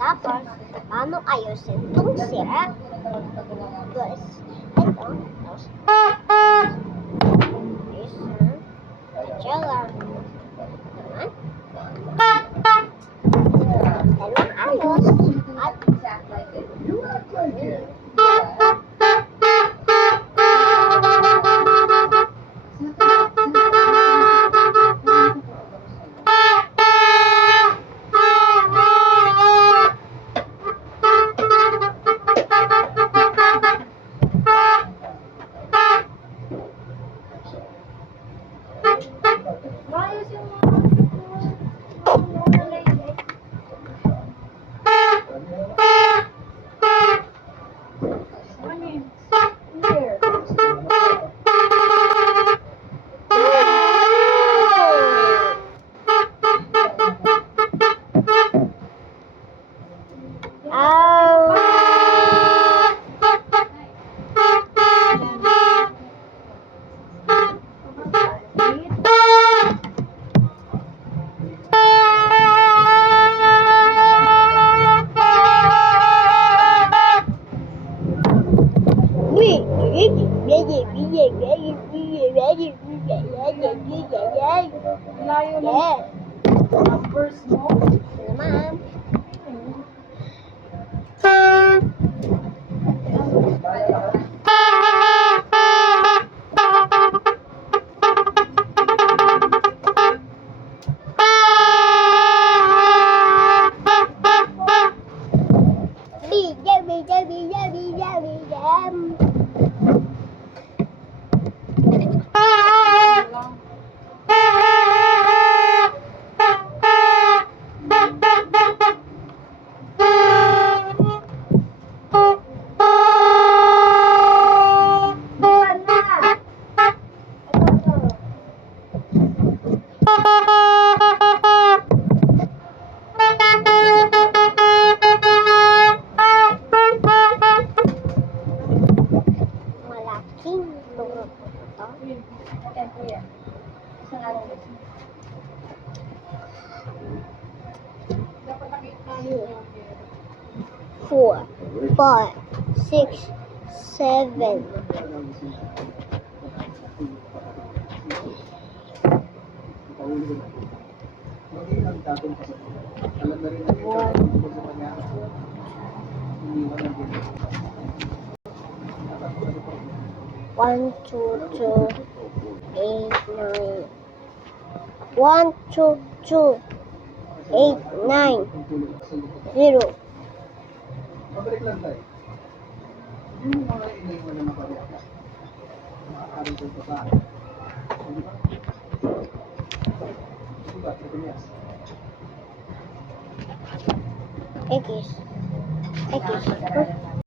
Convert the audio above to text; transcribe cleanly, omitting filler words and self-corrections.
Tapos, paano ayusin itong sira? Tapos, ito. Tapos, ayos na. Medyo lang. Naman. Dalawang ayos. At, Layo lang. Numbers mo. naman. Malaking luro po ito. Ayan, kuya. Isang araw. Dapat nakita niyo. 4, 5, 6, 7. One, two, two, 8, 9. 1, 2, 2, 8, 9, 0. Pabalik lang tayo. Yung mga iniwan na makaroon ka. Makakaroon ko ito sa akin. Di ba? Di ba? Ito niya. X. X.